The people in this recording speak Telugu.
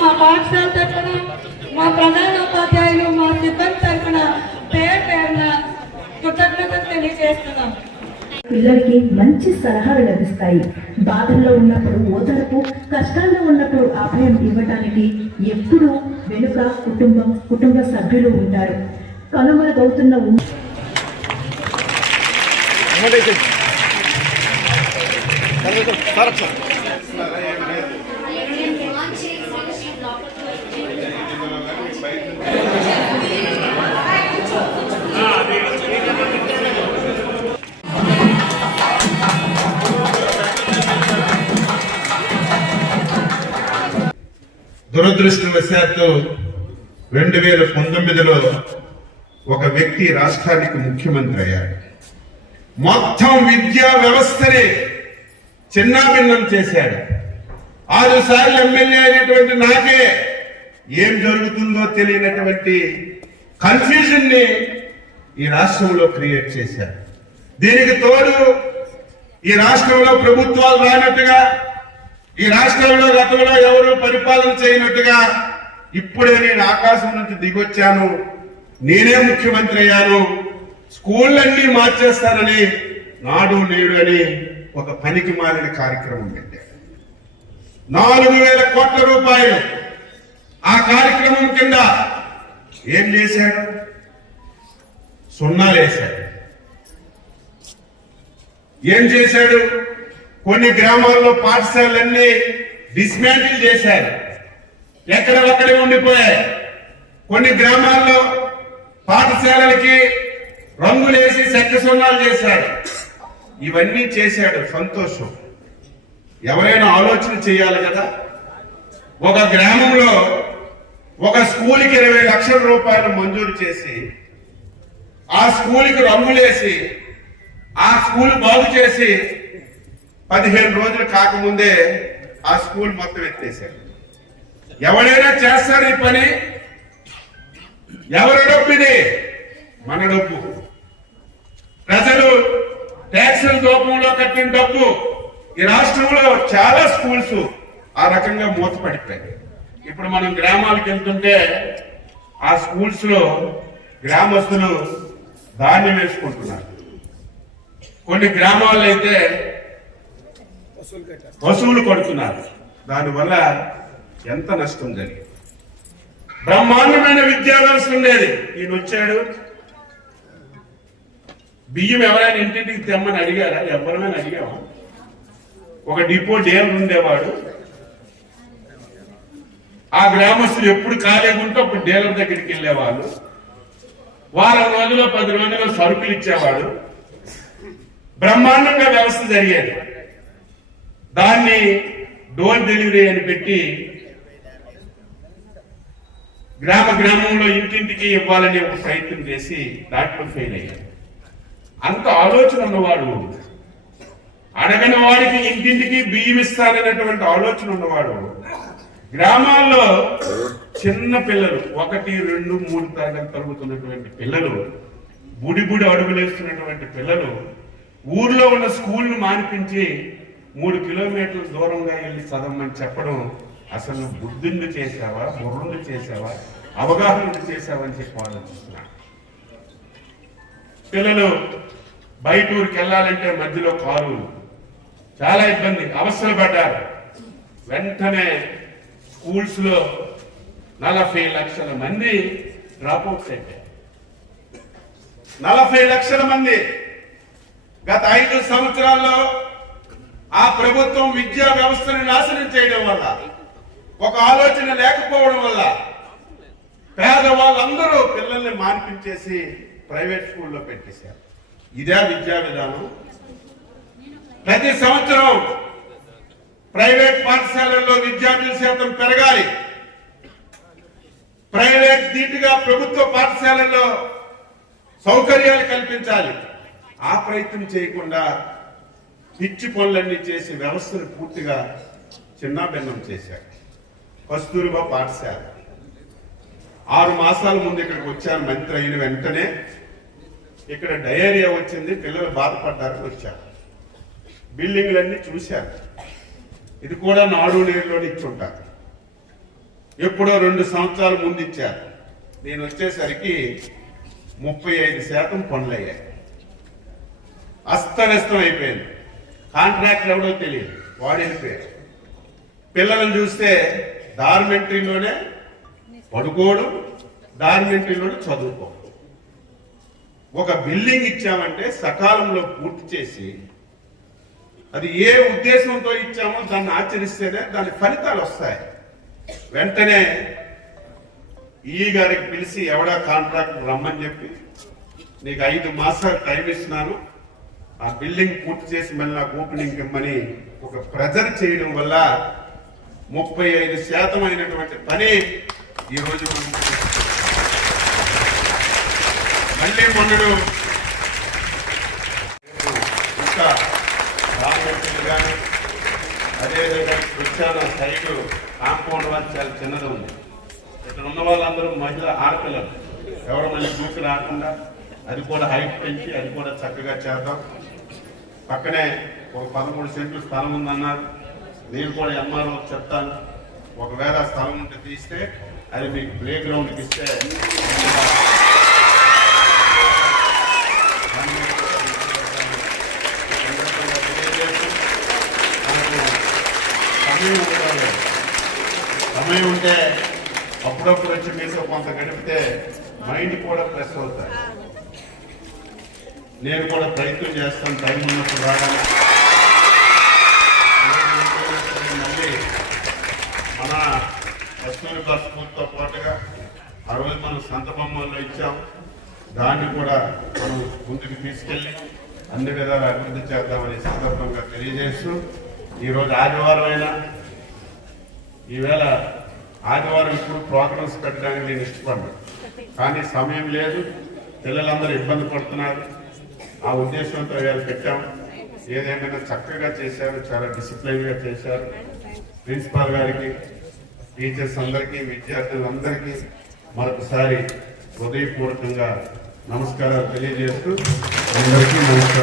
మా పాఠశాల తరఫున మా ప్రధాన ఉపాధ్యాయులు మా సిబ్బంది తరఫున పేరు పేరున కృతజ్ఞతలు తెలియజేస్తున్నాం. పిల్లలకి మంచి సలహాలు లభిస్తాయి. బాధల్లో ఉన్నప్పుడు ఓదార్పు కష్టాల్లో ఉన్నప్పుడు అభయం ఇవ్వటానికి ఎప్పుడూ వెనుక కుటుంబం కుటుంబ సభ్యులు ఉంటారు. కనుమరుగవుతున్న దురదృష్టవశాత్తు రెండు వేల పంతొమ్మిదిలో ఒక వ్యక్తి రాష్ట్రానికి ముఖ్యమంత్రి అయ్యాడు. మొత్తం విద్యా వ్యవస్థనే చిన్నాభిన్నం చేశాడు. ఆరు సార్లు ఎమ్మెల్యే అయినటువంటి నాకే ఏం జరుగుతుందో తెలియనటువంటి కన్ఫ్యూజన్ని ఈ రాష్ట్రంలో క్రియేట్ చేశారు దీనికి తోడు ఈ రాష్ట్రంలో ప్రభుత్వాలు రానట్టుగా ఈ రాష్ట్రంలో గతంలో ఎవరు పరిపాలన చేయనట్టుగా ఇప్పుడే నేను ఆకాశం నుంచి దిగొచ్చాను. నేనే ముఖ్యమంత్రి అయ్యాను. స్కూళ్ళన్నీ మార్చేస్తానని నాడు నేడు అని ఒక పనికి మారిన కార్యక్రమం పెట్టారు. నాలుగు వేల కోట్ల రూపాయలు ఆ కార్యక్రమం కింద ఏం చేశాడు సున్నాలు వేశాడు ఏం చేశాడు? కొన్ని గ్రామాల్లో పాఠశాలన్నీ డిస్మాంటిల్ చేశారు. ఎక్కడ ఒక్కడే ఉండిపోయాయి. కొన్ని గ్రామాల్లో పాఠశాలలకి రంగులేసి సెక్క సున్నాలు చేశారు. ఇవన్నీ చేశాడు సంతోషం. ఎవరైనా ఆలోచన చేయాలి కదా? ఒక గ్రామంలో ఒక స్కూల్కి ఇరవై లక్షల రూపాయలు మంజూరు చేసి ఆ స్కూల్కి రంగులేసి ఆ స్కూల్ బాగు చేసి పదిహేను రోజులు కాకముందే ఆ స్కూల్ మొత్తం ఎత్తేసాడు ఎవరైనా చేస్తారు ఈ పని? ఎవరి డబ్బు ఇది మన డబ్బు. ప్రజలు ట్యాక్సుల రూపంలో కట్టిన డబ్బు ఈ రాష్ట్రంలో చాలా స్కూల్స్ ఆ రకంగా మూతపడిపోయాయి. ఇప్పుడు మనం గ్రామాలకు వెళ్తుంటే ఆ స్కూల్స్లో గ్రామస్తులు ధాన్యం వేసుకుంటున్నారు. కొన్ని గ్రామాల్లో అయితే వసూలు కొడుతున్నారు. దానివల్ల ఎంత నష్టం జరిగింది? బ్రహ్మాండమైన విద్యా వ్యవస్థ ఉండేది. ఈయన వచ్చాడు బియ్యం ఎవరైనా ఇంటింటికి తెమ్మని అడిగారా? ఎవరైనా అడిగామా ఒక డిపో డేల్ ఉండేవాడు. ఆ గ్రామస్తులు ఎప్పుడు ఖాళీగా ఉంటే అప్పుడు డీలర్ దగ్గరికి వెళ్ళేవాళ్ళు. వారం రోజులు పది రోజులు సరుకులు ఇచ్చేవాడు. బ్రహ్మాండంగా వ్యవస్థ జరిగేది. దాన్ని డోర్ డెలివరీ అని పెట్టి గ్రామ గ్రామంలో ఇంటింటికి ఇవ్వాలని ఒక ప్రయత్నం చేసి దాంట్లో ఫెయిల్ అయ్యారు అంత ఆలోచన ఉన్నవాడు. అడగని వాడికి ఇంటింటికి బియ్యం ఇస్తారనేటువంటి ఆలోచన ఉన్నవాడు. గ్రామాల్లో చిన్న పిల్లలు ఒకటి రెండు మూడు తరగతి తరుగుతున్నటువంటి పిల్లలు బుడి బుడి అడుగులేస్తున్నటువంటి పిల్లలు ఊర్లో ఉన్న స్కూల్ను మానిపించి మూడు కిలోమీటర్ల దూరంగా వెళ్ళి చదవమని చెప్పడం అసలు బుద్ధిండు చేసావా బుర్రుండు చేసావా అవగాహన చేసావా అని చెప్పి ఆలోచిస్తున్నాను పిల్లలు బయట ఊరికి వెళ్ళాలంటే మధ్యలో కారు చాలా ఇబ్బంది. అవసరం పడ్డారు. వెంటనే స్కూల్స్లో నలభై లక్షల మంది డ్రాప్అవుట్స్ అయిపోయారు నలభై లక్షల మంది గత ఐదు సంవత్సరాల్లో ఆ ప్రభుత్వం విద్యా వ్యవస్థను నాశనం చేయడం వల్ల ఒక ఆలోచన లేకపోవడం వల్ల పేదవాళ్ళందరూ పిల్లల్ని మాన్పించేసి ప్రైవేట్ స్కూల్లో పెట్టేశారు. ఇదే విద్యా విధానం. ప్రతి సంవత్సరం ప్రైవేట్ పాఠశాలల్లో విద్యార్థుల శాతం పెరగాలి. ప్రైవేట్ దీటుగా ప్రభుత్వ పాఠశాలల్లో సౌకర్యాలు కల్పించాలి. ఆ ప్రయత్నం చేయకుండా పిచ్చి పనులన్నీ చేసి వ్యవస్థను పూర్తిగా చిన్నాభిన్నం చేశారు. కస్తూరిబా పాఠశాల. ఆరు మాసాల ముందు ఇక్కడికి వచ్చాను మంత్రి అయిన వెంటనే ఇక్కడ డయేరియా వచ్చింది పిల్లలు బాధపడ్డారు వచ్చారు. బిల్డింగ్లన్నీ చూశారు. ఇది కూడా నాడు నేరులోని ఇచ్చుంటారు. ఎప్పుడో రెండు సంవత్సరాల ముందు ఇచ్చారు. నేను వచ్చేసరికి ముప్పై ఐదు శాతం పనులయ్యాయి. అస్తవ్యస్తం అయిపోయింది. కాంట్రాక్ట్ ఎవడో తెలియదు వాడు పిల్లలను చూస్తే డార్మెంటరీలోనే పడుకోవడం డార్మెంటరీలోనే చదువుకోవడం. ఒక బిల్డింగ్ ఇచ్చామంటే సకాలంలో పూర్తి చేసి అది ఏ ఉద్దేశంతో ఇచ్చామో దాన్ని ఆచరిస్తేనే దాని ఫలితాలు వస్తాయి. వెంటనే ఈ గారికి పిలిచి ఎవడా కాంట్రాక్ట్ రమ్మని చెప్పి నీకు ఐదు మాసాలు టైం ఇస్తున్నాను. ఆ బిల్డింగ్ పూర్తి చేసి మళ్ళీ నాకు ఓపెనింగ్ ఇమ్మని ఒక ప్రెజర్ చేయడం వల్ల ముప్పై ఐదు శాతం అయినటువంటి పని ఈరోజు మనం మళ్ళీ మొన్నడు ఇంకా రామగడ్డలు కానీ అదేవిధంగా కృష్ణాన సైడ్ కాంపౌండ్ వాళ్ళు చాలా చిన్నది ఉంది. ఇక్కడ ఉన్న వాళ్ళందరూ మహిళ ఆడపిల్లలు. ఎవరు మళ్ళీ దూకి రాకుండా అది కూడా హైట్ పెంచి అది కూడా చక్కగా చేద్దాం. పక్కనే ఒక పదమూడు సెంట్లు స్థలం ఉందన్నారు. నేను కూడా ఎంఆర్ఓ చెప్తాను. ఒకవేళ స్థలం ఉంటే తీస్తే అది మీకు ప్లే గ్రౌండ్కి ఇస్తే సందర్భంగా తెలియజేస్తూ మనకు సమయం ఉండాలి. సమయం ఉంటే అప్పుడప్పుడు వచ్చి మీతో కొంత గడిపితే మైండ్ కూడా ప్రెస్ అవుతాయి. నేను కూడా ప్రయత్నం చేస్తాను టైం ఉన్నప్పుడు రాగానే. మళ్ళీ మన బస్ స్కూల్తో పాటుగా ఆ రోజు మనం సంత బొమ్మల్లో ఇచ్చాం. దాన్ని కూడా మనం ముందుకు తీసుకెళ్ళి అన్ని విధాలు అభివృద్ధి చేద్దామని సందర్భంగా తెలియజేస్తూ ఈరోజు ఆదివారం అయినా ఈవేళ ఆదివారం ఇప్పుడు ప్రోగ్రామ్స్ పెట్టడానికి నేను ఇష్టపడ్డాను కానీ సమయం లేదు పిల్లలందరూ ఇబ్బంది పడుతున్నారు. ఆ ఉద్దేశంతో ఇవాళ పెట్టాం. ఏదేమైనా చక్కగా చేశారు చాలా డిసిప్లైన్గా చేశారు. ప్రిన్సిపాల్ గారికి టీచర్స్ అందరికీ విద్యార్థులందరికీ మరొకసారి హృదయపూర్వకంగా నమస్కారాలు తెలియజేస్తూ అందరికీ నమస్కారం.